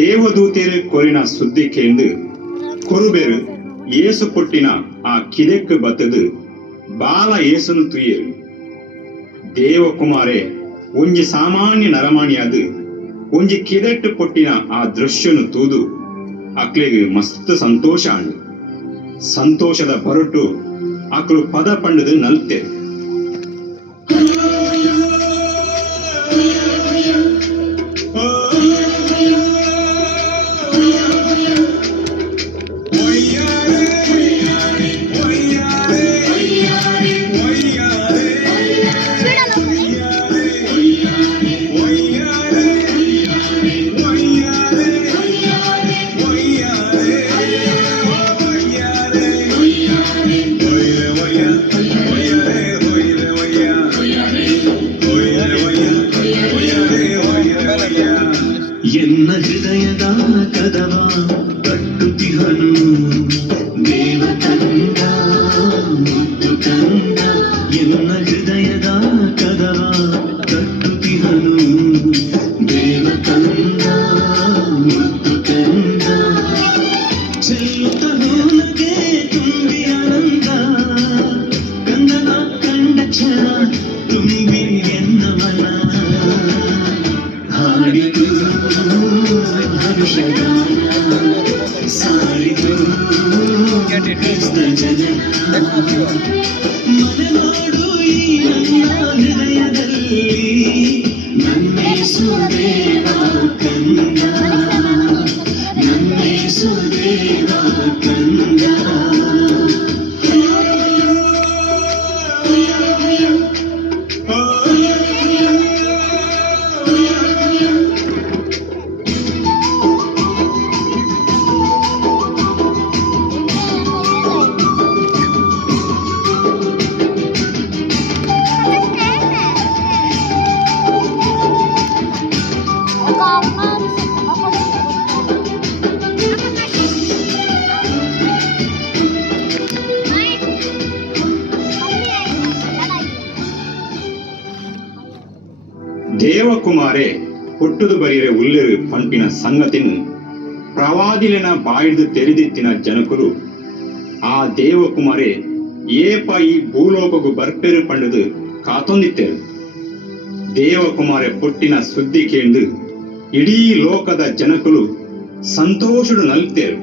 தேவதூதர் கோரின சுத்தி கேந்து கொருபேரு இயேசு பொಟ್ಟಿನ ಆ ಕಿದೆಕ್ಕೆ ಬತ್ತದು ಬಾಲ ಯೇಸುನು ತುಯ್ಯರು ದೇವಕುಮಾರೆ ಒಂಜಿ ಸಾಮಾನ್ಯ ನರಮಾಣಿಯಾದು ಒಂಜಿ ಕಿದೆಟ್ಟು ಪೊಟ್ಟಿನ ಆ ದೃಶ್ಯನು ತೂದು ಅಕ್ಲೆಗೆ ಮಸ್ತ್ ಸಂತೋಷ ಅಂಡು ಸಂತೋಷದ ಹೊರಟು ಅಕ್ಲು ಪದ ಪಂಡದು ನಲ್ತೆ ಎನ್ನ ಹೃದಯದ ಕದವ ಕಟ್ಟುತಿಹನು ದೇವ ತಂದ ಮುದ್ದು ಕಂದ ಎನ್ನ ಹೃದಯದ ಕದವ ಕಟ್ಟುತಿಹನು ದೇವ ತಂದ ಮುದ್ದು ಕಂದ ಚೆಲ್ಲುತ್ತ ಹೋಲಗೆ ತುಂಬಿ ಆನಂದ ಕಂದನ ಕಂಡ ಕ್ಷಣ ತುಂಬಿ ಎನ್ನವನ ಹಾಡಿದು ಸಾರಿದು ಕ್ರಿಸ್ತ ಜನನ ಮನನಾಡು ಈ ನನ್ನ ಹೃದಯದಲ್ಲಿ ನನ್ನೇಸು ದೇವ ಕಂದ ನನ್ನೇಸು ದೇವ ಕಂದ ದೇವಕುಮಾರೆ ಹುಟ್ಟುದು ಬರಿಯರೆ ಉಲ್ಲೆರು ಪಂಪಿನ ಸಂಗತಿನು ಪ್ರವಾದಿಲಿನ ಬಾಯ್ದು ತೆರೆದಿತ್ತಿನ ಜನಕರು ಆ ದೇವಕುಮಾರೆ ಏಪ ಈ ಭೂಲೋಕಗೂ ಬರ್ಪೆರು ಪಂಡದು ಕಾತೊಂದಿತ್ತೇರು ದೇವಕುಮಾರೆ ಪುಟ್ಟಿನ ಸುದ್ದಿ ಕೇಂದು ಇಡೀ ಲೋಕದ ಜನಕರು ಸಂತೋಷಡು ನಲ್ತೇರು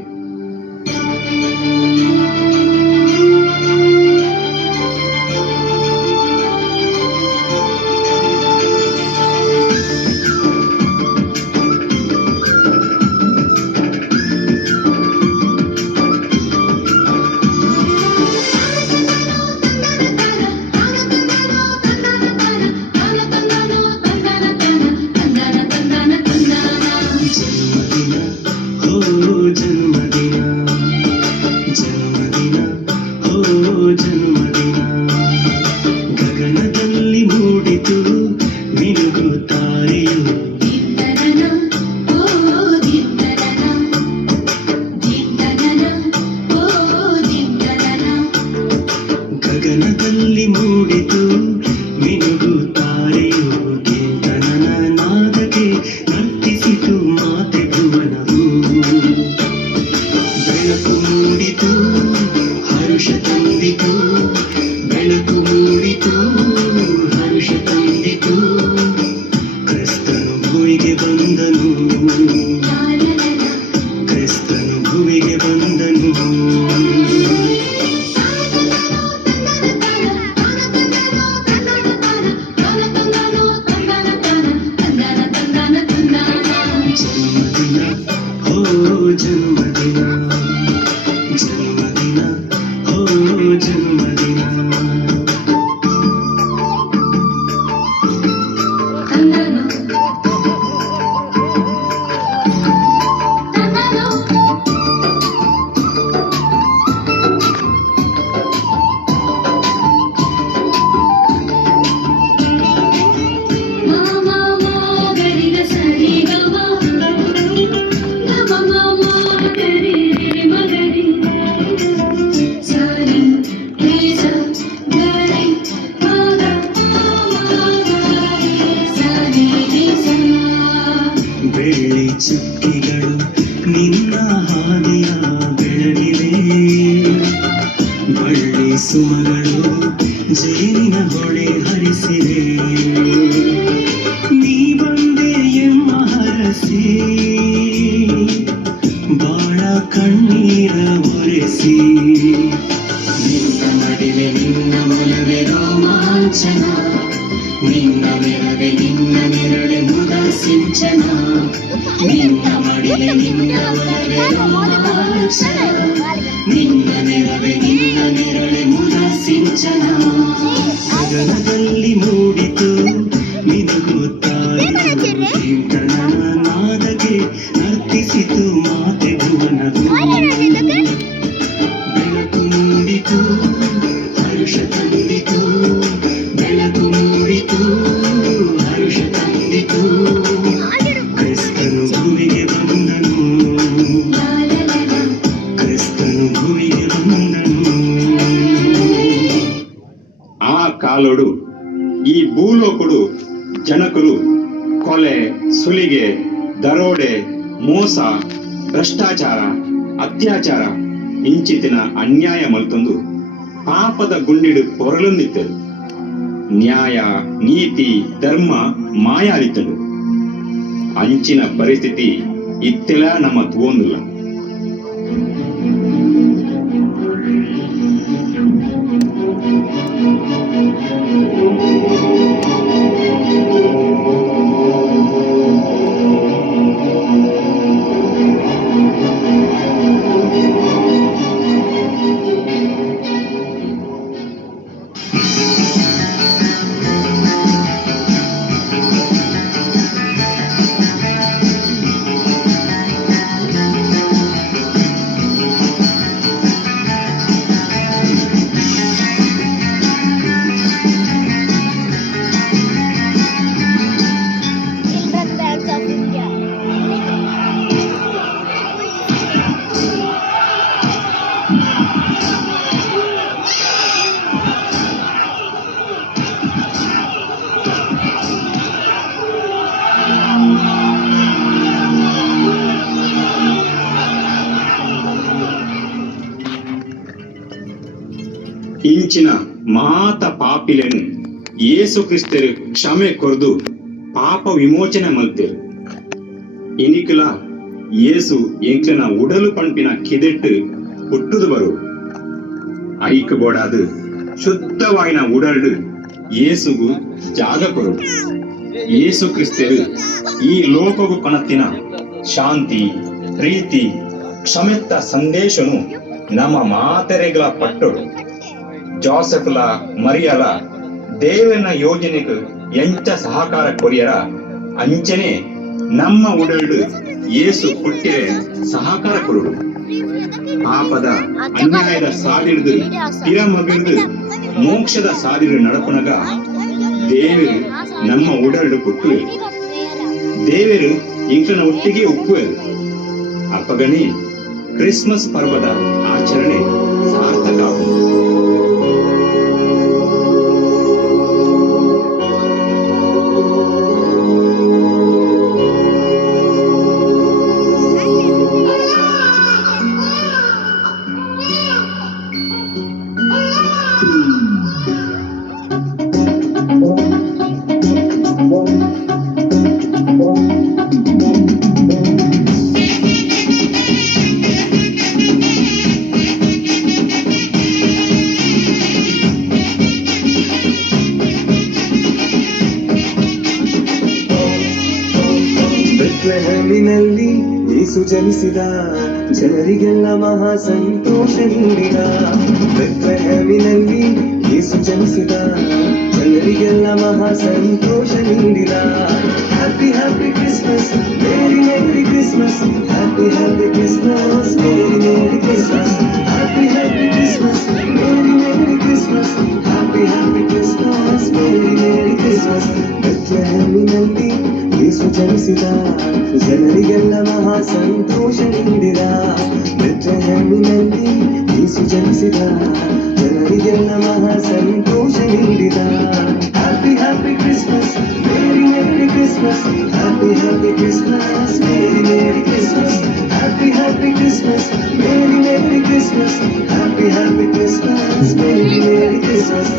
ಜನ್ಮದಿನ ಗಗನದಲ್ಲಿ ಮೂಡಿತು ಮಿನುಗು ತಾರೆಯು ಗಗನದಲ್ಲಿ ಮೂಡಿತು ಮಿನುಗು ತಾರೆಯು ಕೀರ್ತನನ ನಾದಕ್ಕೆ ನರ್ತಿಸಿತು ಮಾತೆ ಭುವನವು ಬೆಳಕು ಮೂಡಿತು ಹರುಷ ತಂದಿತು ಬೆಳಕು ಮೂಡಿತು ಹರುಷ ತಂದಿತು ಕ್ರಿಸ್ತನು ಭುವಿಗೆ ಬಂದನು ಕ್ರಿಸ್ತನು ಭುವಿಗೆ ಬಂದನು ಜನ್ಮದಿನ ಹೋ ಜನ್ಮದಿನ ಜನ್ಮದಿನ ಹೋ ಜನ್ಮದಿನ ಬೆಳ್ಳಿ ಚುಕ್ಕಿಗಳು ಜೇನಿನ ಹೊಳೆ ಹರಿಸಿದೆ ನೀ ಬಂದೆ ಎಂಬ ಹರಸಿ ಬಾಳ ಕಣ್ಣೀರ ಒರೆಸಿ ನಿನ್ನ ಮಡಿಲೆ ನಿನ್ನ ಒಲವೆ ರೋಮಾಂಚನ ನಿನ್ನ ಮೆರವೆ ನಿನ್ನ ನೆರಳೆ ಮುದ ಸಿಂಚನ ನಿನ್ನ ಮಡಿಲೆ ನಿನ್ನ ಒಲವೆ ರೋಮಾಂಚನ ನಿನ್ನ ನೆರವೆ ನಿನ್ನ ನೆರಳೆ ಮುದ ಸಿಂಚನ ಗಗನದಲ್ಲಿ ಮೂಡಿತು ನಿನಗೊತ್ತಾಯಿತು ಚಿಂತನನ ನಾದಕ್ಕೆ ನರ್ತಿಸಿತು ಮಾತೆ ಭುವನದು ಬೆಳಕು ಮೂಡಿತು ಹರುಷ ತಂದಿತು ಬೆಳಕು ಮೂಡಿತು ಹರುಷ ತಂದಿತು ಕ್ರಿಸ್ತನು ಭೂಮಿಗೆ ಬಂದನು ಕ್ರಿಸ್ತನು ಭೂಮಿಗೆ ಬಂದನು ಆ ಕಾಲೊಡು ಈ ಭೂಲೋಕಡು ಜನಕರು ಕೊಲೆ ಸುಲಿಗೆ ದರೋಡೆ ಮೋಸ ಭ್ರಷ್ಟಾಚಾರ ಅತ್ಯಾಚಾರ ಇಂಚಿತಿನ ಅನ್ಯಾಯ ಮಲ್ತೊಂದು ಪಾಪದ ಗುಂಡಿಡು ಪೊರಲೊಂದಿತ್ತರು ನ್ಯಾಯ ನೀತಿ ಧರ್ಮ ಮಾಯಾರಿತ್ತಲು ಅಂಚಿನ ಪರಿಸ್ಥಿತಿ ಇತ್ತೆಲ ನಮ್ಮ ತೋಂದಿಲ್ಲ Children Bank of India. ಇಂಚಿನ ಮಾತ ಪಾಪಿಲೆನು ಯೇಸು ಕ್ರಿಸ್ತರು ಕ್ಷಮೆ ಕೊರ್ದು ಪಾಪ ವಿಮೋಚನೆ ಮಲ್ತೆರು ಇನಿಕಲ ಯೇಸು ಎಂಕ್ಲನ ಉಡಲು ಪಂಪಿನ ಕಿದೆಟ್ಟು ಹುಟ್ಟುದು ಬರು ಐಕ್ ಬೋಡಾದು ಶುದ್ಧವಾಯಿನ ಉಡಲ್ಡು ಯೇಸುಗು ಜಾಗ ಕೊರು ಯೇಸು ಕ್ರಿಸ್ತರು ಈ ಲೋಕಗು ಕಣತ್ತಿನ ಶಾಂತಿ ಪ್ರೀತಿ ಕ್ಷಮೆತ್ತ ಸಂದೇಶನು ನಮ್ಮ ಮಾತೆರೆಗಳ ಪಟ್ಟೊಡು ಜೋಸೆಫ್ಲ ಮರಿಯಲ ದೇವನ ಯೋಜನೆಗೆ ಎಂಚ ಸಹಕಾರ ಕೊರಿಯರ ಅಂಚನೆ ನಮ್ಮ ಉಡಲ್ಡು ಯೇಸು ಹುಟ್ಟಿರೆ ಸಹಕಾರ ಕೊರುಡು ಪಾಪದ ಅನ್ಯಾಯದ ಸಾದಿಡ್ದು ತಿರ ಮಗಿಡ್ದು ಮೋಕ್ಷದ ಸಾದಿಡು ನಡಪುನಗ ದೇವರು ನಮ್ಮ ಉಡಲ್ಡು ಕೊಟ್ಟು ದೇವರು ಇಂಕನ ಒಟ್ಟಿಗೆ ಒಪ್ಪುವರು ಅಪ್ಪಗಣಿ ಕ್ರಿಸ್ಮಸ್ ಪರ್ವದ ಆಚರಣೆ ಸಾರ್ಥಕ ಆಗುವುದು ಬೆತ್ಲೆಹೇಮಿನಲ್ಲಿ ಯೇಸು ಜನಿಸಿದ ಜನರಿಗೆಲ್ಲ ಮಹಾ ಸಂತೋಷ ನೀಡಿದ ಬೆತ್ಲೆಹೇಮಿನಲ್ಲಿ ಯೇಸು ಜನಿಸಿದ ಜನರಿಗೆಲ್ಲ ಮಹಾ ಸಂತೋಷ ನೀಡಿದ happy happy Christmas merry merry Christmas happy happy Christmas merry merry Christmas happy happy Christmas merry merry Christmas happy happy Christmas merry merry Christmas ಬೆತ್ಲೆಹೇಮಿನಲ್ಲಿ ಯೇಸು ಜನಿಸಿದ ಜನರಿಗೆಲ್ಲ ಮಹಾ ಸಂತೋಷ ನೀಡಿದ ಬೆತ್ಲೆಹೇಮಿನಲ್ಲಿ ಯೇಸು ಜನಿಸಿದ ಜನರಿಗೆಲ್ಲ ಮಹಾ ಸಂತೋಷ ನೀಡಿದ happy happy Christmas merry merry Christmas happy happy Christmas merry merry Christmas happy happy Christmas merry merry Christmas happy happy Christmas merry merry Christmas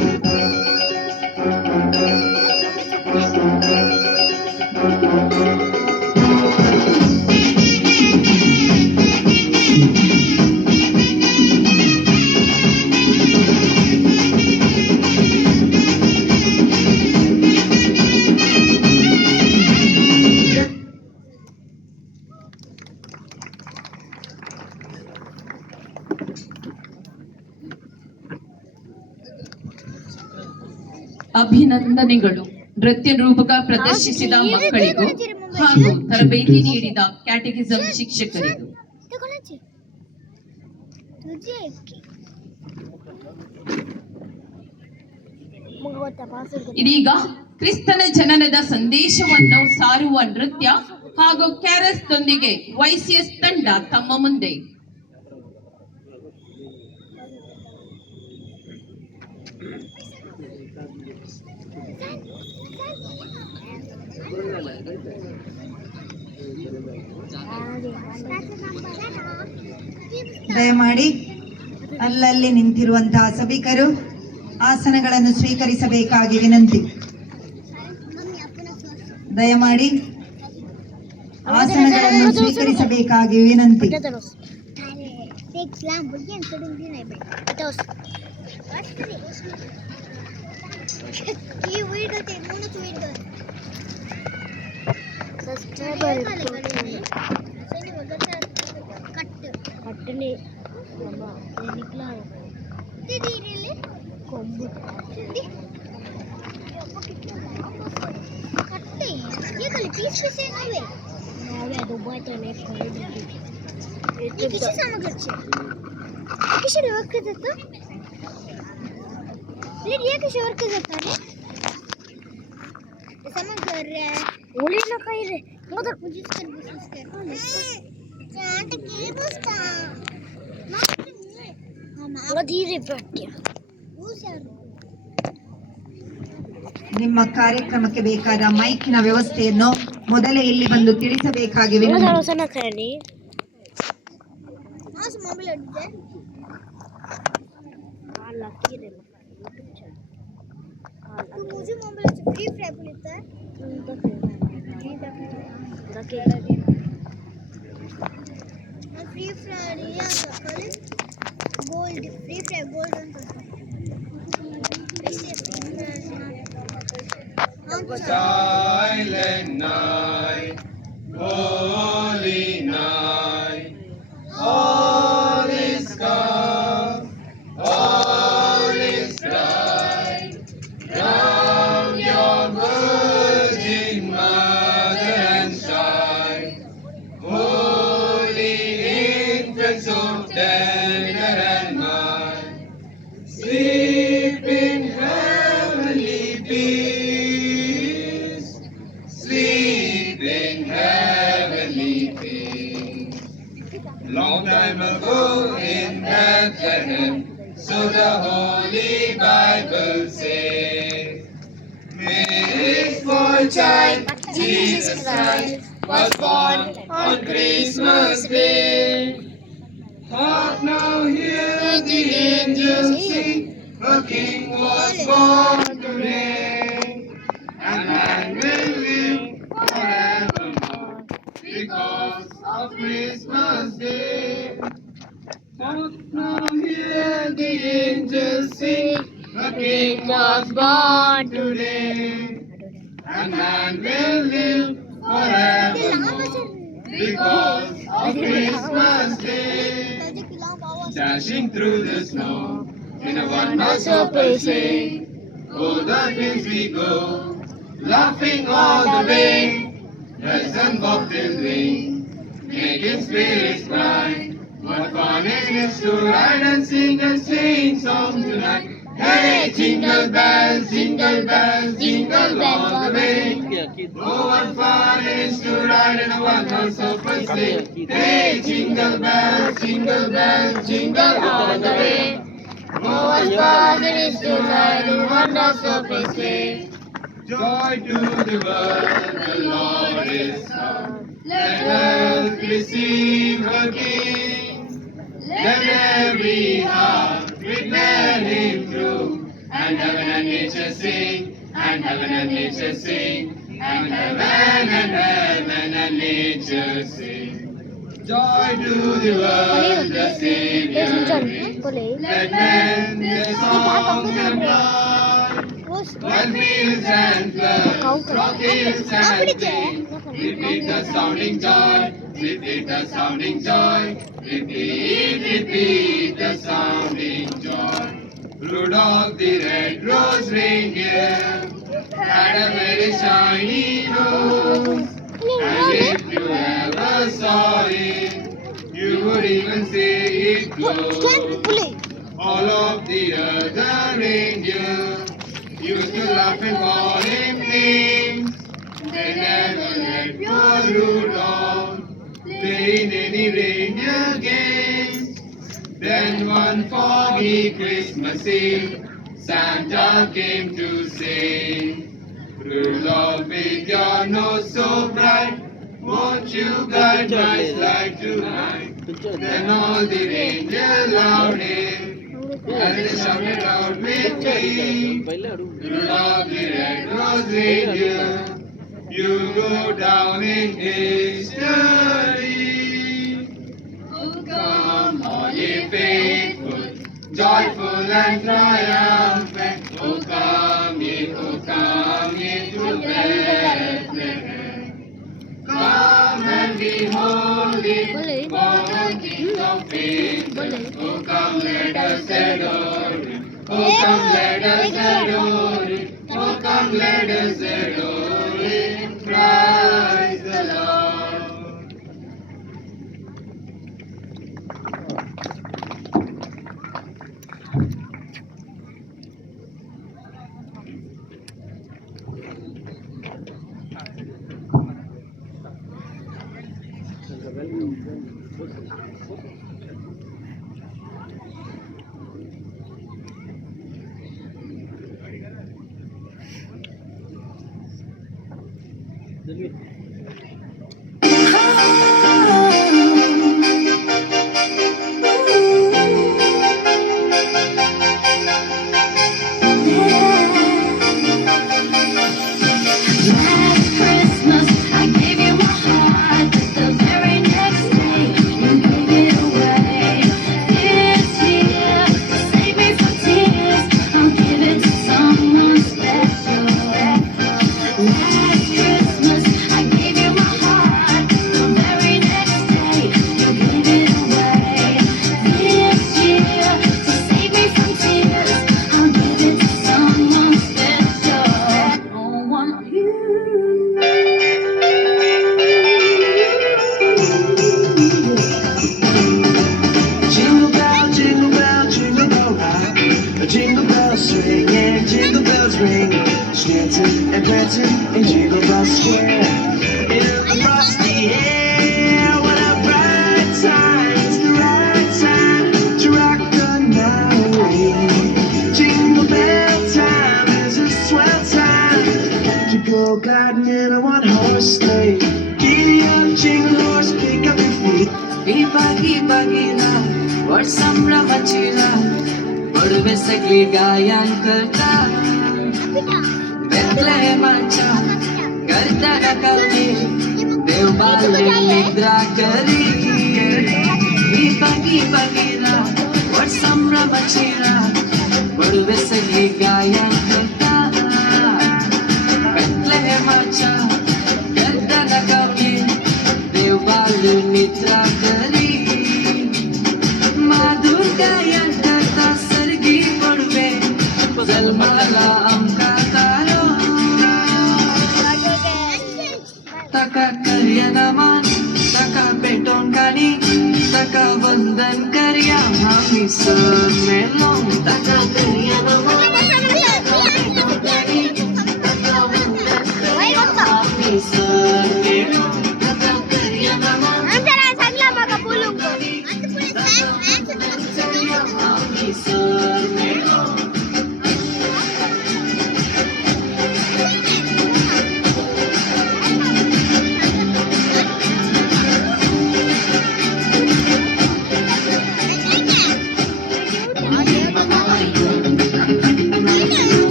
ಅಭಿನಂದನೆಗಳು. ನೃತ್ಯ ರೂಪಕ ಪ್ರದರ್ಶಿಸಿದ ಮಕ್ಕಳಿಗೂ ಹಾಗೂ ತರಬೇತಿ ನೀಡಿದ ಕ್ಯಾಟೆಗಿಸಂ ಶಿಕ್ಷಕರಿಗೂ. ಇದೀಗ ಕ್ರಿಸ್ತನ ಜನನದ ಸಂದೇಶವನ್ನು ಸಾರುವ ನೃತ್ಯ ಹಾಗೂ ಕ್ಯಾರಸ್ದೊಂದಿಗೆ YCS ತಂಡ ತಮ್ಮ ಮುಂದೆ. ದಯಮಾಡಿ ಅಲ್ಲಲ್ಲಿ ನಿಂತಿರುವಂತಹ ಸಭಿಕರು ಆಸನಗಳನ್ನು ಸ್ವೀಕರಿಸಬೇಕಾಗಿ ವಿನಂತಿ. ದಯಮಾಡಿ ಆಸನಗಳನ್ನು ಸ್ವೀಕರಿಸಬೇಕಾಗಿ ವಿನಂತಿ. ನಿಮ್ಮ ಕಾರ್ಯಕ್ರಮಕ್ಕೆ ಬೇಕಾದ ಮೈಕಿನ ವ್ಯವಸ್ಥೆಯನ್ನು ಮೊದಲೇ ಇಲ್ಲಿ ಬಂದು ತಿಳಿಸಬೇಕಾಗಿ ವಿನಂತಿ. Silent night, holy night, all is calm, all is bright. Round your virgin mother and child, holy infant so tender and mild, sleep in heavenly peace, sleep in heavenly peace. Long time ago in Bethlehem, so the Holy Bible says, this boy child, Jesus Christ, was born on Christmas Day. Hark now, hear the angels sing, a king was born today, and man will live forevermore because of Christmas Day. Hark now, hear the angels sing, a king was born today, and man will live forevermore because of Christmas Day. Dashing through the snow in a one-horse open sleigh, o'er the hills we go, laughing all the way. Bells and bobtails ring, making spirits bright. What fun it is to ride and sing a sleighing song tonight! Hey, jingle bells, jingle all the way. Oh, what fun it is to ride in a one-horse open sleigh! Hey, jingle bells, jingle all the way. Oh, what fun it is to ride in a one-horse open sleigh! Joy to the world, the Lord is come. Let earth receive her King. Let every heart prepare him through. And heaven and nature sing, and heaven and nature sing, and heaven and nature sing. Joy to the world, the Savior reigns. Let men their songs employ. While fields and floods, rock hills and plains, repeat the sounding joy, repeat the sounding joy, repeat the sounding joy. Rudolph the red-nosed reindeer had a very shiny nose. And if you ever saw it, you would even say it glows. All of the other reindeer used to laugh and call him names. They never let poor Rudolph play in any reindeer games. Then one foggy Christmas Eve, Santa came to say, Rudolph, with your nose so bright, won't you guide my slide tonight? Then all the reindeer loved him, and they shouted out with glee, Rudolph the red-nosed reindeer, you go down in history. Oh, come, all ye faithful, joyful and triumphant. Oh, come ye to Bethlehem. Come and behold it, born King of Israel. Oh, come, let us adore Him. Oh, come, let us adore Him. Oh, come, let us adore Him. Praise the Lord. Last Christmas, I gave you my heart, but the very next day, you gave it away. This year, to save me from tears, I'll give it to someone special. Last Christmas, I gave you my heart, the very next day, you gave it away. This year, to save me from tears, I'll give it to someone special. Oh, one of you. Jingle bell rock. Jingle bells swing and jingle bells ring. Dancing and prancing in Jingle Bell Square. In the frosty air, what a bright time! It's the right time to rock the night away. Jingle bell time is a swell time to go gliding in a one-horse sleigh. Giddy up, jingle horse, pick up your feet. Bagheera वर संभ्रमचिरा पडवे सगळी गायन करता बेथलेहमाच्या करता कवली देव बाले निद्रा करी बघिरा वर संभ्रमचिरा पडवे सगळी गायन करता बेथलेहमाच्या करता कवली देव बाले निद्रा करी माधुर गायन करता सरगी पडवे जन्माला आमका तारो ताका करया नमन ताका पेटोन काढी ताका वंदन करया आम्ही सर मेलो ताका करया नमन ताका पेटोन काढी ताका वंदन करया आम्ही सर मेलो ताका करया नमन आम्ही सर मेलो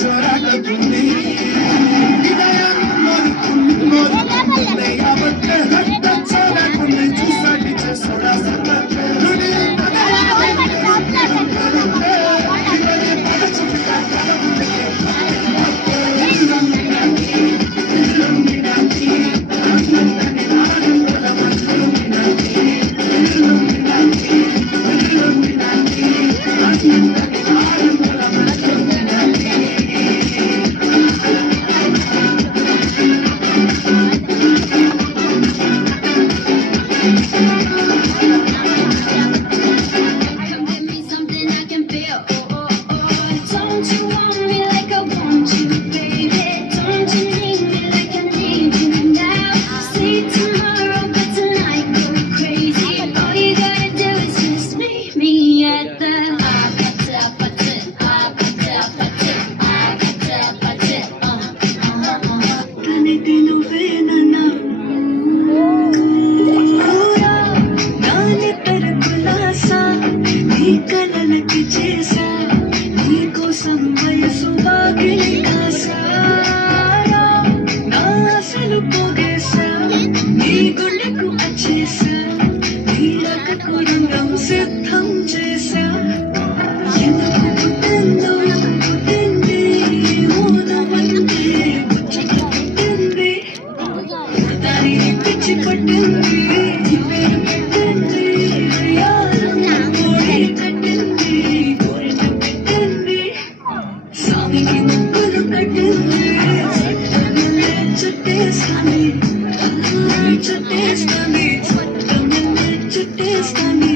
చోరాటకుంది యావత్తే హట్ట చోరాకుంది చూసాటి చేసోడా సన్నట్టే Come give me something I can feel. Oh, oh, oh. Don't you want me like I want you, baby? Don't you need me like I need you now? Say tomorrow, but tonight go crazy. All you gotta do is just meet me at the తనకి నువ్వేనన్నా ఊరా నాని తరకులాసా నీ కలలకి చేసా నీ కోసం వయసు వాకిలి కాసా నా అసలు పోగేసా నీ గుండెకు వచ్చేసా నీ రకకు రంగం సిద్ధం చేసా ఎందుకు పుట్టిందో పుట్టింది ఊనమంటే ముచ్చట పుట్టింది దానిని పిచ్చి పట్టింది పేరు పెట్టింది యారం కోడి కట్టింది కోరిక పెట్టింది స్వామికి ముగ్గులు కట్టింది చట్టమల్లే చుట్టేస్తాని చుట్టేస్తాని చట్టమల్లే చుట్టేస్తాని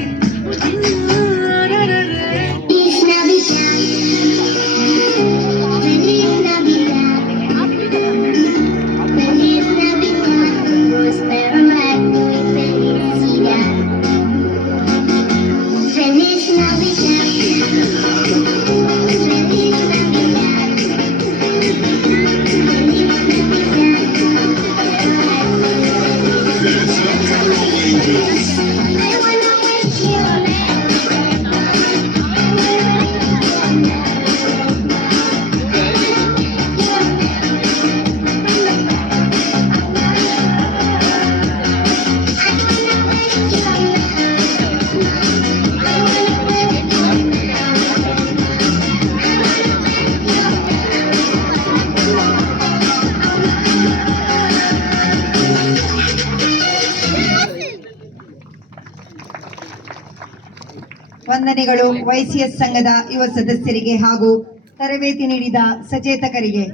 Feliz Navidad. Feliz Navidad. Feliz Navidad. Prospero año y felicidad. Feliz Navidad. Feliz Navidad. I wanna wish you a ವಂದನೆಗಳು YCS ಸಂಘದ ಯುವ ಸದಸ್ಯರಿಗೆ ಹಾಗೂ ತರಬೇತಿ ನೀಡಿದ ಸಚೇತಕರಿಗೆ.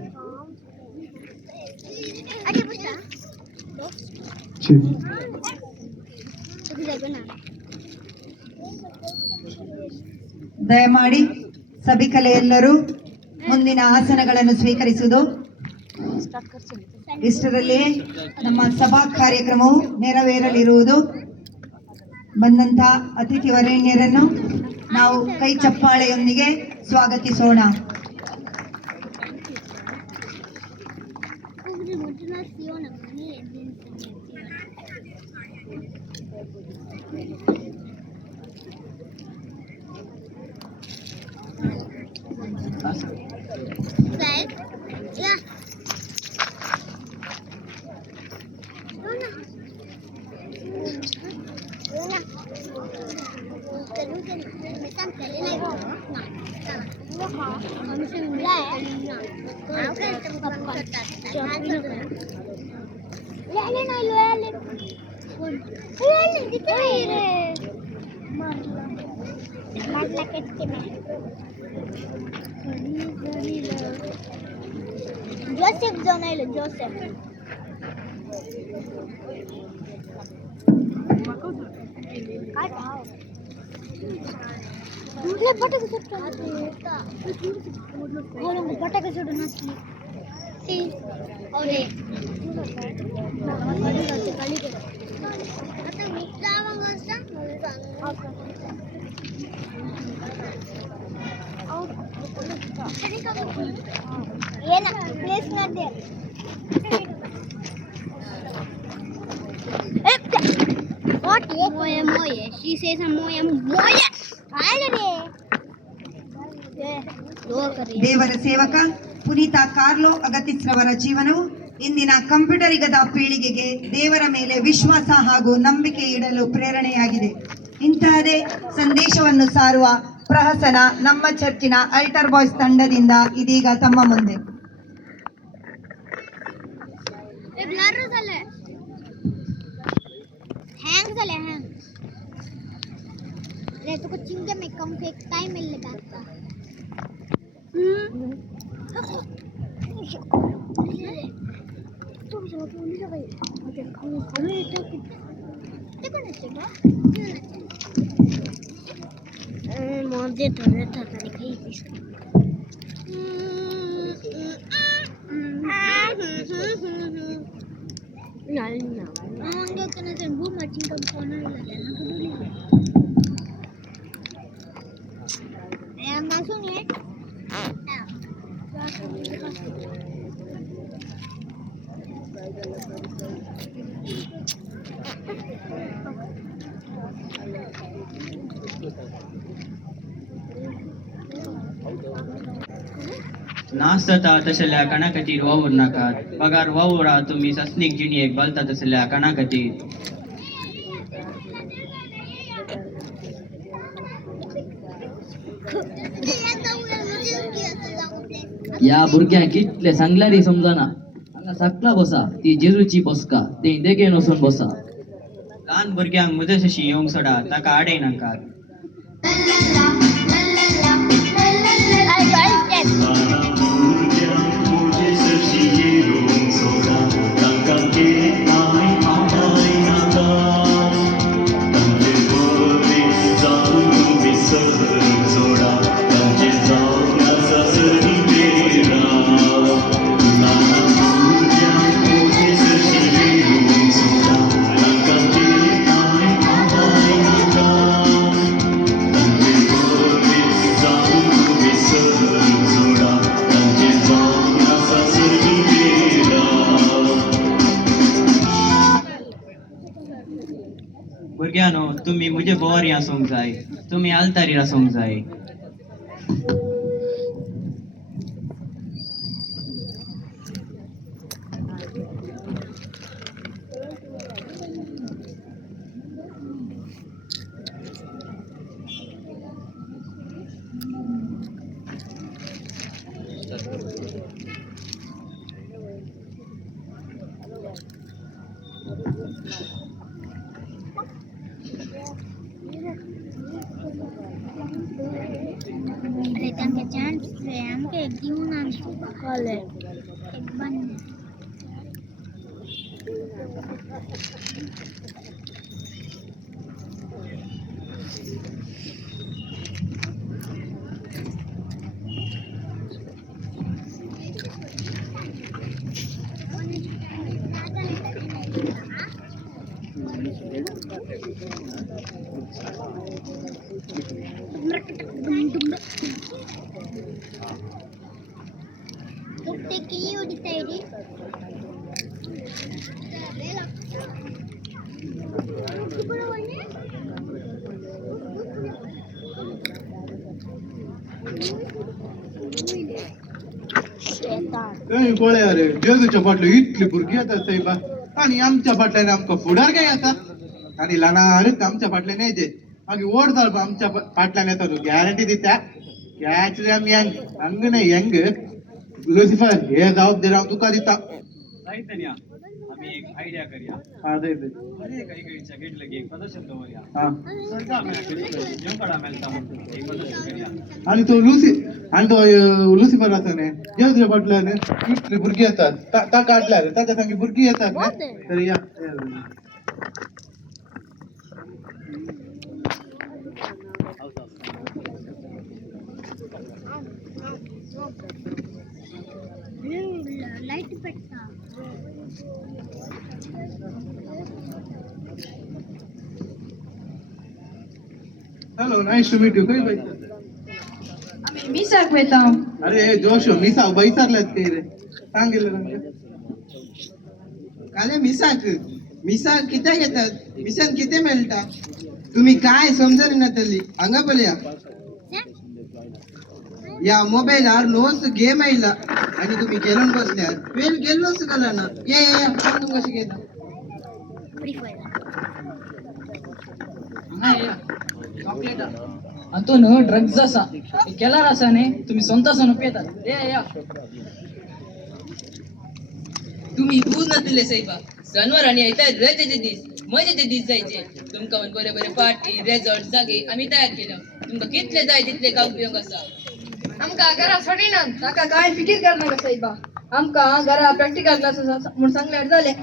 ದಯಮಾಡಿ ಸಭಿಕಲೆಯೆಲ್ಲರೂ ಮುಂದಿನ ಆಸನಗಳನ್ನು ಸ್ವೀಕರಿಸುವುದು. ಇಷ್ಟರಲ್ಲಿಯೇ ನಮ್ಮ ಸಭಾ ಕಾರ್ಯಕ್ರಮವು ನೆರವೇರಲಿರುವುದು. ಬಂದಂತ ಅತಿಥಿ ವರೇಣ್ಯರನ್ನು ನಾವು ಕೈ ಚಪ್ಪಾಳೆಯೊಂದಿಗೆ ಸ್ವಾಗತಿಸೋಣ. Joseph Zonailu, Joseph. पटाके छोड़ो नस्ली और ಏನ ಪ್ಲೇಸ್ ಮಾಡ್ದೆ what moya moya she says moya moya ಆಯ್ತದೆ ದೇವರ ಸೇವಕ ಪುನೀತ ಕಾರ್ಲೋ ಅಗತಿಸ್ರವರ ಜೀವನವು ಇಂದಿನ ಕಂಪ್ಯೂಟರ್ ಯುಗದ ಪೀಳಿಗೆಗೆ ದೇವರ ಮೇಲೆ ವಿಶ್ವಾಸ ಹಾಗೂ ನಂಬಿಕೆ ಇಡಲು ಪ್ರೇರಣೆಯಾಗಿದೆ. ಇಂತಹದೇ ಸಂದೇಶವನ್ನು ಸಾರುವ ಪ್ರಹಸನ ನಮ್ಮ ಚರ್ಚಿನ ಅಲ್ಟರ್ ಬಾಯ್ಸ್ ತಂಡದಿಂದ ಇದೀಗ ತಮ್ಮ ಮುಂದೆ. तो कुछ चिंगे में कम से टाइम मिल लेता था तो भी चलो तो नहीं लगा ओके हमें तो देखो ना चलो मुझे तो रहता था नहीं इसका ना मुझे तो ना जन्म मचिंग कम करना लगा ना कभी yang langsung ya. नाचता तसल्या कणा खातीर वावर नाकात पगार वावरा तुम्ही ससनीक जिणेक बलता तसल्या कणा खातीर या भुरग्यांक कितले सांगल्यार समजना हांगा साकला बसा ती जेजूची बसका ते देगेन वचून बसा ल्हान भुरग्यांक मदत अशी येवंक सोडा ताका आडय नाकात भुरग्यानो तुम्ही मुझे बोवारी आसूंक जाय तुम्ही आलतारीर आसूंक जाय Rekan chance sayang ke gimana kale ban Tukti udah tadi. गोळ्या रे जेजूच्या फाटलो इतली भुरगीं येतात साहेबा आणि आमच्या फाटल्यान आमकां फुडार काय येता आणि ल्हानारूच आमच्या फाटल्यान येजे मागीर व्हड जावप आमच्या फाटल्यान येता न्हू गॅरंटी दिता कॅच रॅम यंग हंग न्हय यंग लुसिफर हे जबाबदारी हांव तुका दिता साहित्य आम्ही एक आयडिया करूया हा दे काही घेतलं एक प्रदर्शन दवरूया हा जेवकडा मेळटा म्हणून एक प्रदर्शन करूया आणि तो लुसिफर आसा न्ही जेजूच्या फाटल्यान इतली भुरगीं येतात ताका काडल्यार ताका सांगी भुरगीं येतात न्ही तर या Light పెట్టా hello nice to meet you खंय बाई आम्ही मिसाक वेता अरे जोशो मिसा बैसारल्यात ते रे सांगितलं तांकां काले मिसाक कित्याक येतात मिसान कितें मेळटा तुम्ही काय समजून येतली हांगा पळया या मोबाईलवर नोस गेम येईल आणि तुम्ही खेळून बसल्यात वेळ गेलोच गेला ना ये तुम्ही कशी गेला आणि तो न ड्रग्ज असा केला रसाने तुम्ही स्वतः पितात या तुम्ही दूध नसले साहेबा सणवार आणि येतात रजेचे दीस मजेचे दीस जायचे तुमका बरे बरे पार्टी रेसॉर्ट जागे आम्ही तयार केलं तुमका कितले जाय तितले का उपयोग असा आमका घरासाठी ना ताका काय फिकीर करणार साहेबा आमका घरा प्रॅक्टिकल क्लासेस म्हणून सांगल्यार झाले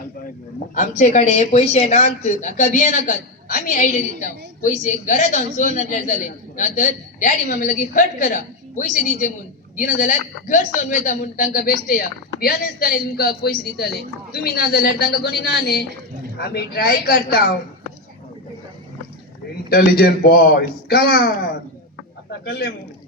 आमच्याकडे पैसे नांत नका बिया नकात आम्ही आयडिया देता पैसे घरात आणून सोन आणल्यार झाले नातर डॅडी मामी लगी हट करा पैसे दिते म्हणून दिना जाल्यार घर सोन वेता म्हणून तांका बेस्ट या बिया नसताना तुमका पैसे दितले तुम्ही ना जाल्यार तांका कोणी नाने आम्ही ट्राय करता इंटेलिजंट बॉयज कम ऑन आता कल्ले मग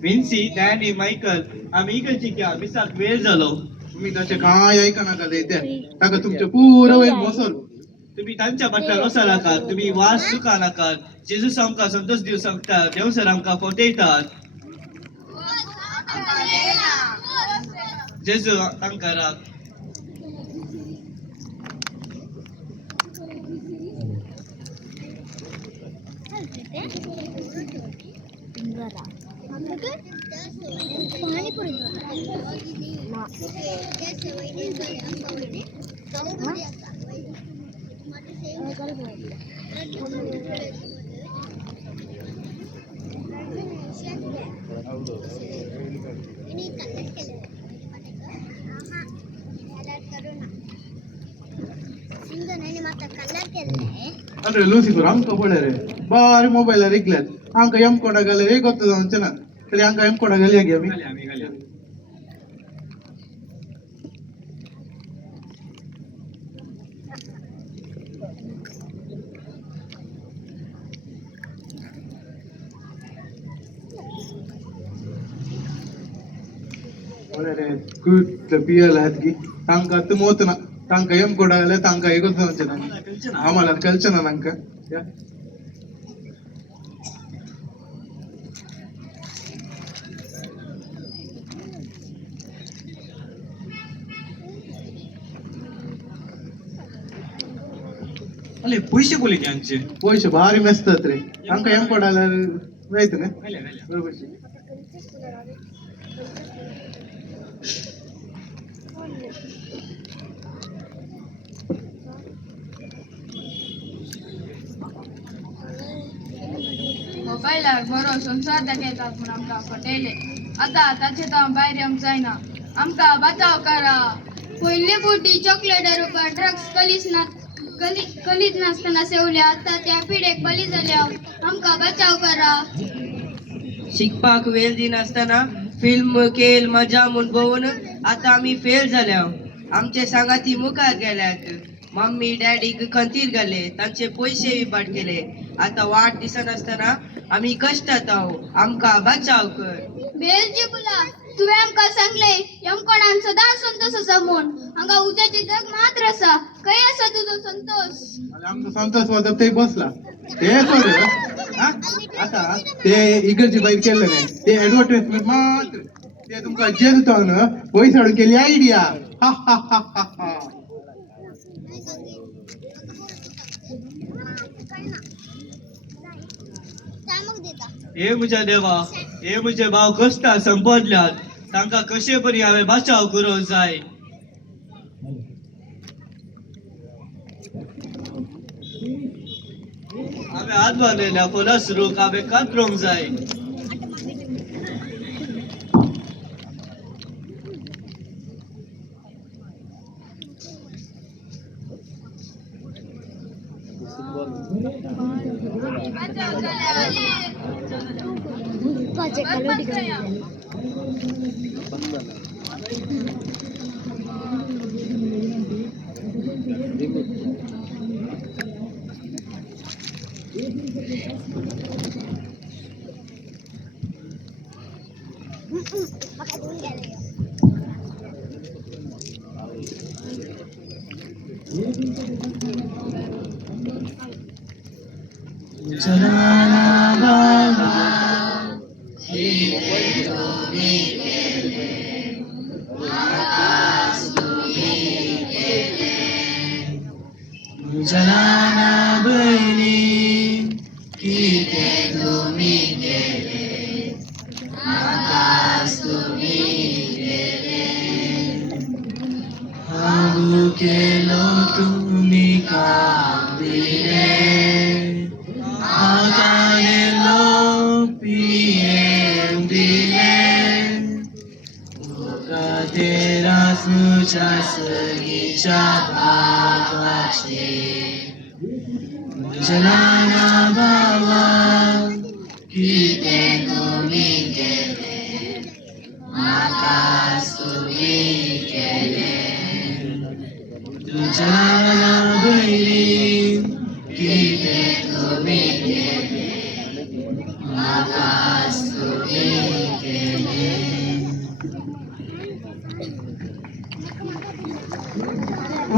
विन्सी डॅनी मायकल आम्ही इकडची क्या मिसाक वेळ झालो तुम्ही तसे काय ऐका नका देते ताका तुमचे पुरं वय मोसल तुम्ही तांच्या बटल्यार वसा नाकात तुम्ही वास चुका नाकात जेजूस आमकां संतोष दिवंक सांगता देव सर आमकां फटयतात जेजू तांकां राख पाणीपुरी ಅಂದ್ರೆ ಲೂಸಿಫರ್ ಅಂಕ ಬಳ್ಳರೆ ಬಾರಿ ಮೊಬೈಲ್ ಇಗ್ಲಾತ್ ಅಂಕ ಎಂ ಕೊಡಗಲ್ಲ ಹೇಗೆ ಗೊತ್ತದ ಅಂಚನ ಸರಿ ಅಂಕ ಎಂ ಕೊಡಗಲ್ಲ ಹೇಗೆ ಅಮ್ಮಿ ಒಳ್ಳೆ ಕೂತ್ पियल आहेत की तांका तू मोतना तांका एम कोडागले तांका एगोच अंचना आम्हाला कल्चना तांका अले पैसे कोले यांचे पैसे भारी मेसतात रे तांका एम कोडागले माहिती ना बरोबर मोबाईलार बरो संसार दाखयतात म्हणून आमका फटयले आता ताचे तो भायर येवंक जायना आमका बचाव करा पयले फावटी चॉकलेट ड्रग्स कलीत नासतना सेवल्या आता त्या पिढेक बली जाल्या आमका बचाव करा शिकपाक वेळ दिनासतना फिल्म खेळ मजा म्हूण भोवून आता आम्ही फेल जाल्या आमचे सांगाती मुखार गेल्यात मम्मी डॅडीक खंतीर घाले तांचे पैसे विपाट केले आता वाट दिसनासतना आम्ही कष्टात आहो आमका बचाव कर बेलजिबुला तुवें आमकां सांगले यमकोणान सदां संतोष आसा म्हूण हांगा उद्याचे जग मात्र आसा खंय आसा तुजो संतोष आमचा संतोष वाजप ते बसला ते सोड आता ते इकडची बाईक केलं नाही ते ऍडव्हर्टाइजमेंट मात्र ते तुमका जेलतो न वयसाडून केली आयडिया हे म्हज्या देवा हे म्हजे भाव कश्टां संपदल्यात तांकां कशे परी हांवें बचाव करूंक जाय हांवें हात बांदलेल्या फळासरूक हांवें कातरूंक जाय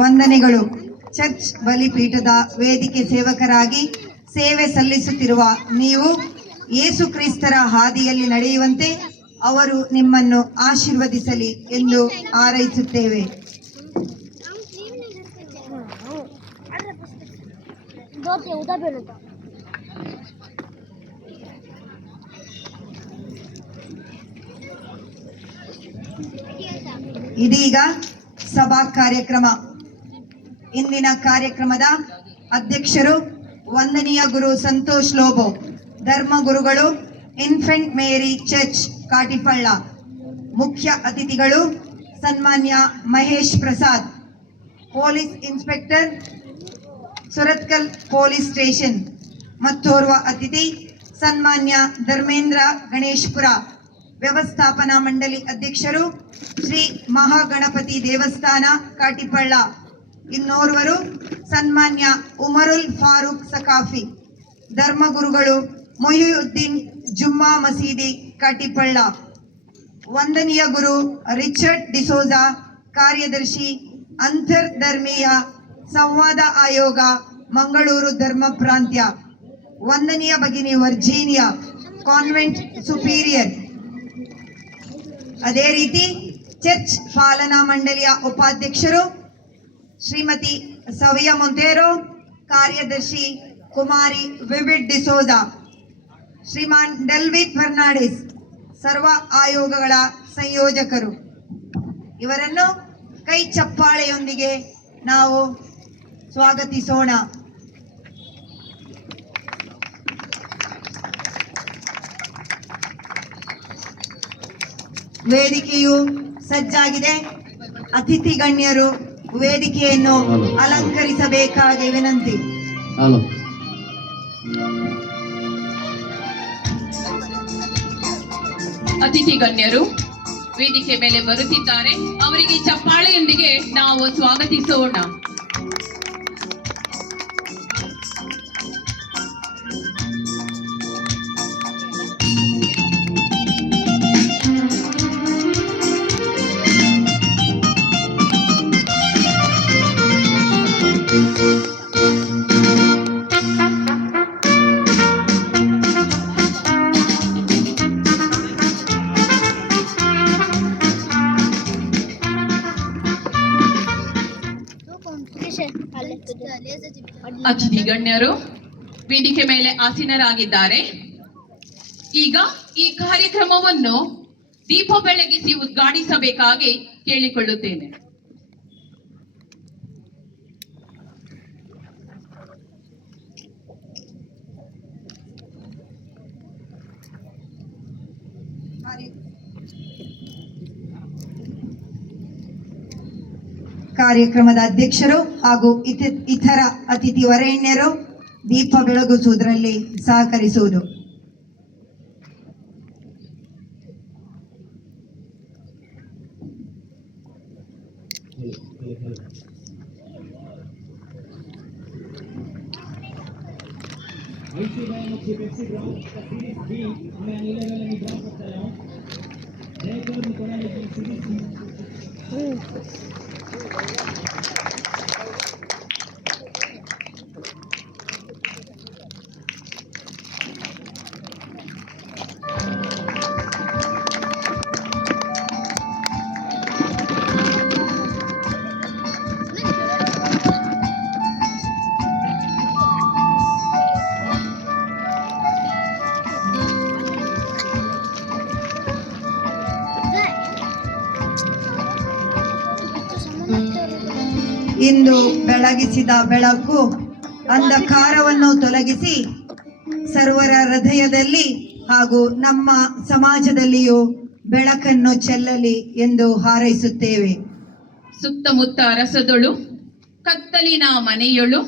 ವಂದನೆಗಳು. ಚರ್ಚ್ ಬಲಿಪೀಠದ ವೇದಿಕೆ ಸೇವಕರಾಗಿ ಸೇವೆ ಸಲ್ಲಿಸುತ್ತಿರುವ ನೀವು ಯೇಸು ಕ್ರಿಸ್ತರ ಹಾದಿಯಲ್ಲಿ ನಡೆಯುವಂತೆ ಅವರು ನಿಮ್ಮನ್ನು ಆಶೀರ್ವದಿಸಲಿ ಎಂದು ಹಾರೈಸುತ್ತೇವೆ. ಇದೀಗ ಸಭಾ ಕಾರ್ಯಕ್ರಮ. ಇಂದಿನ ಕಾರ್ಯಕ್ರಮದ ಅಧ್ಯಕ್ಷರು ವಂದನೀಯ ಗುರು ಸಂತೋಷ್ ಲೋಬೋ, ಧರ್ಮಗುರುಗಳು, ಇನ್ಫೆಂಟ್ ಮೇರಿ ಚರ್ಚ್ ಕಾಟಿಪಳ್ಳ. ಮುಖ್ಯ ಅತಿಥಿಗಳು ಸನ್ಮಾನ್ಯ Mahesh Prasad, police inspector, Surathkal police station. ಮತ್ತೋರ್ವ ಅತಿಥಿ ಸನ್ಮಾನ್ಯ ಧರ್ಮೇಂದ್ರ ಗಣೇಶ್ಪುರ, ವ್ಯವಸ್ಥಾಪನಾ ಮಂಡಳಿ ಅಧ್ಯಕ್ಷರು, ಶ್ರೀ ಮಹಾಗಣಪತಿ ದೇವಸ್ಥಾನ ಕಾಟಿಪಳ್ಳ. ಇನ್ನೋರ್ವರು ಸನ್ಮಾನ್ಯ ಉಮರುಲ್ ಫಾರೂಕ್ ಸಕಾಫಿ, ಧರ್ಮಗುರುಗಳು, ಮೊಹಿಯುದ್ದೀನ್ ಜುಮ್ಮಾ ಮಸೀದಿ ಕಾಟಿಪಳ್ಳ. ವಂದನೀಯ ಗುರು ರಿಚರ್ಡ್ ಡಿಸೋಜಾ, ಕಾರ್ಯದರ್ಶಿ, ಅಂತರ್ ಧರ್ಮೀಯ ಸಂವಾದ ಆಯೋಗ, ಮಂಗಳೂರು ಧರ್ಮ ಪ್ರಾಂತ್ಯ. ವಂದನೀಯ ಭಗಿನಿ ವರ್ಜೀನಿಯಾ, ಕಾನ್ವೆಂಟ್ ಸುಪೀರಿಯರ್. ಅದೇ ರೀತಿ ಚರ್ಚ್ ಪಾಲನಾ ಮಂಡಳಿಯ ಉಪಾಧ್ಯಕ್ಷರು ಶ್ರೀಮತಿ ಸವಿಯಾ ಮೊಂತೇರೋ, ಕಾರ್ಯದರ್ಶಿ ಕುಮಾರಿ ವಿವಿಡ್ ಡಿಸೋಜಾ, ಶ್ರೀಮಾನ್ ಡೆಲ್ವಿಕ್ ಫರ್ನಾಂಡಿಸ್, ಸರ್ವ ಆಯೋಗಗಳ ಸಂಯೋಜಕರು. ಇವರನ್ನು ಕೈ ಚಪ್ಪಾಳೆಯೊಂದಿಗೆ ನಾವು ಸ್ವಾಗತಿಸೋಣ. ವೇದಿಕೆಯು ಸಜ್ಜಾಗಿದೆ. ಅತಿಥಿ ಗಣ್ಯರು ವೇದಿಕೆಯನ್ನು ಅಲಂಕರಿಸಬೇಕಾಗಿ ವಿನಂತಿ. ಅತಿಥಿ ಗಣ್ಯರು ವೇದಿಕೆ ಮೇಲೆ ಬರುತ್ತಿದ್ದಾರೆ. ಅವರಿಗೆ ಚಪ್ಪಾಳೆಯೊಂದಿಗೆ ನಾವು ಸ್ವಾಗತಿಸೋಣ. ಅತಿಥಿ ಗಣ್ಯರು ವೇದಿಕೆ ಮೇಲೆ ಆಸೀನರಾಗಿದ್ದಾರೆ. ಈಗ ಈ ಕಾರ್ಯಕ್ರಮವನ್ನು ದೀಪ ಬೆಳಗಿಸಿ ಉದ್ಘಾಟಿಸಬೇಕಾಗಿ ಕೇಳಿಕೊಳ್ಳುತ್ತೇನೆ. ಕಾರ್ಯಕ್ರಮದ ಅಧ್ಯಕ್ಷರು ಹಾಗೂ ಇತರ ಅತಿಥಿ ವರೇಣ್ಯರು ದೀಪ ಬೆಳಗಿಸುವುದರಲ್ಲಿ ಸಹಕರಿಸುವುದು. ಇಂದು ಬೆಳಗಿಸಿದ ಬೆಳಕು ಅಂಧಕಾರವನ್ನು ತೊಲಗಿಸಿ ಸರ್ವರ ಹೃದಯದಲ್ಲಿ ಹಾಗೂ ನಮ್ಮ ಸಮಾಜದಲ್ಲಿಯೂ ಬೆಳಕನ್ನು ಚೆಲ್ಲಲಿ ಎಂದು ಹಾರೈಸುತ್ತೇವೆ. ಸುತ್ತಮುತ್ತ ರಸದೊಳು ಕತ್ತಲಿನ ಮನೆಯೊಳು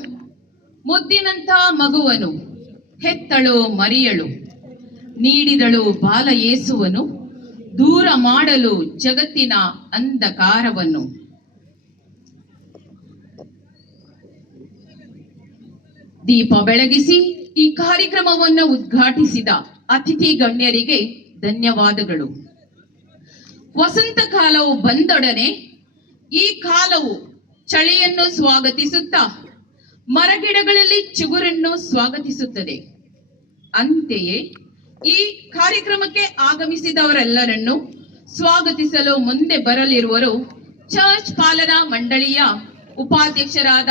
ಮುದ್ದಿನಂಥ ಮಗುವನು ಹೆತ್ತಳು ಮರಿಯಳು ನೀಡಿದಳು ಬಾಲ ಯೇಸುವನು ದೂರ ಮಾಡಲು ಜಗತ್ತಿನ ಅಂಧಕಾರವನ್ನು. ದೀಪ ಬೆಳಗಿಸಿ ಈ ಕಾರ್ಯಕ್ರಮವನ್ನು ಉದ್ಘಾಟಿಸಿದ ಅತಿಥಿ ಗಣ್ಯರಿಗೆ ಧನ್ಯವಾದಗಳು. ವಸಂತ ಕಾಲವು ಬಂದೊಡನೆ ಈ ಕಾಲವು ಚಳಿಯನ್ನು ಸ್ವಾಗತಿಸುತ್ತಾ ಮರಗಿಡಗಳಲ್ಲಿ ಚಿಗುರನ್ನು ಸ್ವಾಗತಿಸುತ್ತದೆ. ಅಂತೆಯೇ ಈ ಕಾರ್ಯಕ್ರಮಕ್ಕೆ ಆಗಮಿಸಿದವರೆಲ್ಲರನ್ನು ಸ್ವಾಗತಿಸಲು ಮುಂದೆ ಬರಲಿರುವರು ಚರ್ಚ್ ಪಾಲನಾ ಮಂಡಳಿಯ ಉಪಾಧ್ಯಕ್ಷರಾದ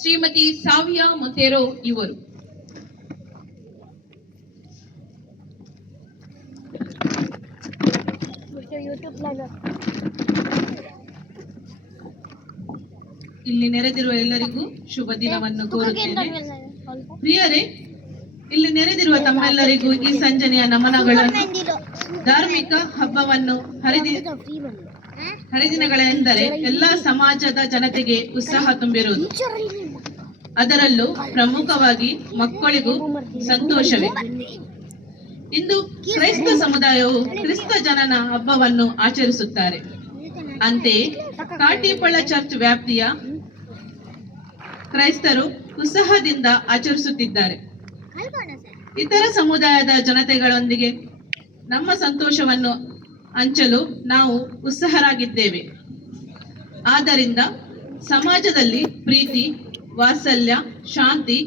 ಶ್ರೀಮತಿ ಸಾವಿಯಾ ಮೊಂತೆರೋ ಇವರು. ಇಲ್ಲಿ ನೆರೆದಿರುವ ಎಲ್ಲರಿಗೂ ಶುಭ ದಿನವನ್ನು ಕೋರುತ್ತೇನೆ. ಪ್ರಿಯರೇ, ಇಲ್ಲಿ ನೆರೆದಿರುವ ತಮ್ಮೆಲ್ಲರಿಗೂ ಈ ಸಂಜೆಯ ನಮನಗಳನ್ನು. ಧಾರ್ಮಿಕ ಹಬ್ಬವನ್ನು ಹರಿದಿನಗಳೆಂದರೆ ಎಲ್ಲಾ ಸಮಾಜದ ಜನತೆಗೆ ಉತ್ಸಾಹ ತುಂಬಿರುವುದು. ಅದರಲ್ಲೂ ಪ್ರಮುಖವಾಗಿ ಮಕ್ಕಳಿಗೂ ಸಂತೋಷವೇ. ಇಂದು ಕ್ರೈಸ್ತ ಸಮುದಾಯವು ಕ್ರಿಸ್ತ ಜನನ ಹಬ್ಬವನ್ನು ಆಚರಿಸುತ್ತಾರೆ. ಅಂತೆಯೇ ಕಾಟಿಪಳ್ಳ ಚರ್ಚ್ ವ್ಯಾಪ್ತಿಯ ಕ್ರೈಸ್ತರು ಉತ್ಸಾಹದಿಂದ ಆಚರಿಸುತ್ತಿದ್ದಾರೆ. ಇತರ ಸಮುದಾಯದ ಜನತೆಗಳೊಂದಿಗೆ ನಮ್ಮ ಸಂತೋಷವನ್ನು ಹಂಚಲು ನಾವು ಉತ್ಸಾಹರಾಗಿದ್ದೇವೆ. ಆದ್ದರಿಂದ ಸಮಾಜದಲ್ಲಿ ಪ್ರೀತಿ, ವಾತ್ಸಲ್ಯ, ಶಾಂತಿ,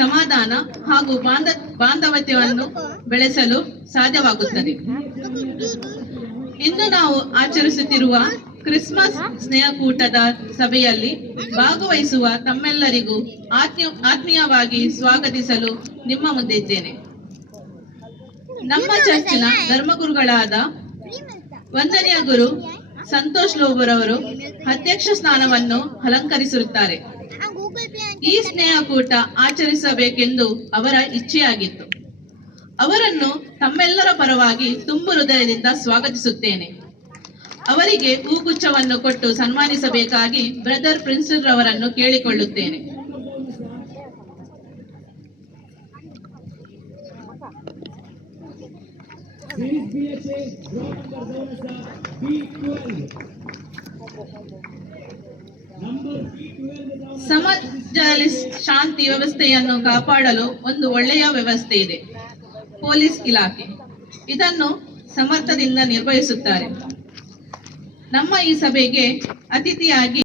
ಸಮಾಧಾನ ಹಾಗೂ ಬಾಂಧವ್ಯವನ್ನು ಬೆಳೆಸಲು ಸಾಧ್ಯವಾಗುತ್ತದೆ. ಇಂದು ನಾವು ಆಚರಿಸುತ್ತಿರುವ ಕ್ರಿಸ್ಮಸ್ ಸ್ನೇಹಕೂಟದ ಸಭೆಯಲ್ಲಿ ಭಾಗವಹಿಸುವ ತಮ್ಮೆಲ್ಲರಿಗೂ ಆತ್ಮೀಯವಾಗಿ ಸ್ವಾಗತಿಸಲು ನಿಮ್ಮ ಮುಂದೆ ಇದ್ದೇನೆ. ನಮ್ಮ ಚರ್ಚಿನ ಧರ್ಮಗುರುಗಳಾದ ವಂದನೀಯ ಗುರು ಸಂತೋಷ್ ಲೋಬರವರು ಅಧ್ಯಕ್ಷ ಸ್ಥಾನವನ್ನು ಅಲಂಕರಿಸಿರುತ್ತಾರೆ. ಈ ಸ್ನೇಹಕೂಟ ಆಚರಿಸಬೇಕೆಂದು ಅವರ ಇಚ್ಛೆಯಾಗಿತ್ತು. ಅವರನ್ನು ತಮ್ಮೆಲ್ಲರ ಪರವಾಗಿ ತುಂಬು ಹೃದಯದಿಂದ ಸ್ವಾಗತಿಸುತ್ತೇನೆ. ಅವರಿಗೆ ಹೂಗುಚ್ಛವನ್ನು ಕೊಟ್ಟು ಸನ್ಮಾನಿಸಬೇಕಾಗಿ ಬ್ರದರ್ ಪ್ರಿನ್ಸಿಲ್ ರವರನ್ನು ಕೇಳಿಕೊಳ್ಳುತ್ತೇನೆ. ಸಮಾಜದಲ್ಲಿ ಶಾಂತಿ ವ್ಯವಸ್ಥೆಯನ್ನು ಕಾಪಾಡಲು ಒಂದು ಒಳ್ಳೆಯ ವ್ಯವಸ್ಥೆ ಇದೆ, ಪೊಲೀಸ್ ಇಲಾಖೆ. ಇದನ್ನು ಸಮರ್ಥದಿಂದ ನಿರ್ವಹಿಸುತ್ತಾರೆ. ನಮ್ಮ ಈ ಸಭೆಗೆ ಅತಿಥಿಯಾಗಿ